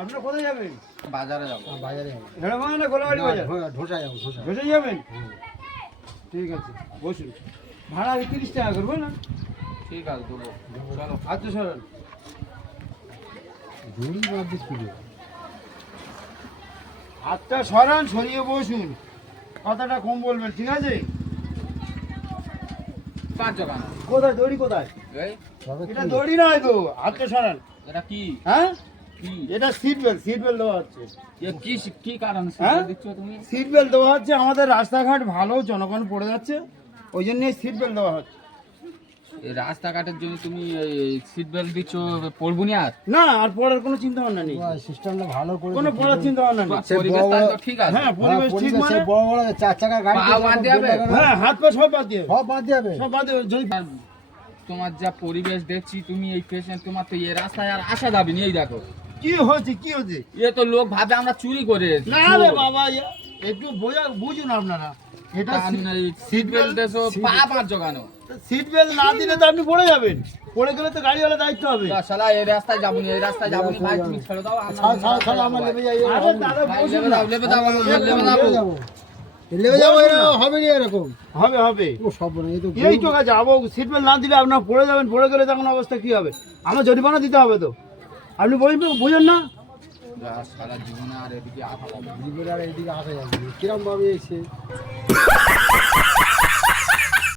আপনারা কোথায় যাবেন? বাজারে যাবো। বাজারে যাবো। হেড়ামাঙা না গোলাবাড়ি বাজার? ঢোসা যাবো, ঢোসা। বসে যাবেন? ঠিক আছে, বসুন। ভাড়া 30 টাকা করবো না? ঠিক আছে দেবো, চলো। হাত তো সরান। দড়ি বাঁধতে শুরু। হাতটা সরান, সরিয়ে বসুন। কথাটা কম বলবেন, ঠিক আছে? 5 টাকা। কোথায় দড়ি কোথায়? এই এটা দড়ি নয় তো, হাতটা সরান। এটা কি? হ্যাঁ, কি? এটা সিট বেল্ট দেওয়া হচ্ছে। এ কি কারণে হ্যাঁ? দিচ্ছ তুমি? সিট বেল্ট দেওয়া হচ্ছে, আমাদের রাস্তাঘাট ভালো জনগণ পড়ে যাচ্ছে, ওই জন্য সিট বেল্ট দেওয়া হচ্ছে। এই রাস্তাঘাটের জন্য তুমি সিট বেল্ট দিচ্ছ, পড়বো নি আর? না, আর পড়ার কোনো চিন্তা ভাবনা নেই, সিস্টেমটা ভালো করে কোনো পড়ার চিন্তা ভাবনা নেই। পরিবেশ তাহলে তো ঠিক আছে। হ্যাঁ, পরিবেশ ঠিক মানে বড় বড় 4 চাকা গাড়ি পা বাদ দিয়ে হবে? হ্যাঁ, হাত পা সব বাদ দিয়ে, সব বাদ দিয়ে হবে। সব বাদ দিয়ে। যদি আর তোমার যা পরিবেশ দেখছি, তুমি এই পেশেন্ট, তোমার তো এই রাস্তায় আর আসা যাবে নি। এই দেখো, কি হয়েছে, কি হয়েছে? এ তো লোক ভাবে আমরা চুরি করে। না রে বাবা, একটু বুঝুন আপনারা, এটা সিট বেল্ট দেছো, পা 5 জোগানো। সিট বেল্ট না দিলে তো আপনি পড়ে যাবেন, পড়ে গেলে তো গাড়িওয়ালা দায়িত্ব হবে। শালা এই রাস্তায় যাবো নি, এই রাস্তায় যাবো নি। ভাই তুমি ছেড়ে দাও, ছাড় আমার লেবে যাই। আরে দাদা ভাই, বসুন লেবে না। দাও, লেবে দাও, লেবে দাও। লেবে যাবো, এরকম হবে না এরকম। হবে হবে, ও সব না, এই তো এই তো কাছে যাবো। সিট বেল্ট না দিলে আপনার পড়ে যাবেন, পড়ে গেলে তখন অবস্থা কি হবে? আমার জরিমানা দিতে হবে তো, আপনি বুঝেন না? সারা জীবনে আর এদিকে আসা যাবে না। জীবনে আর এইদিকে আসা যাবে না। কিরম ভাবে এসে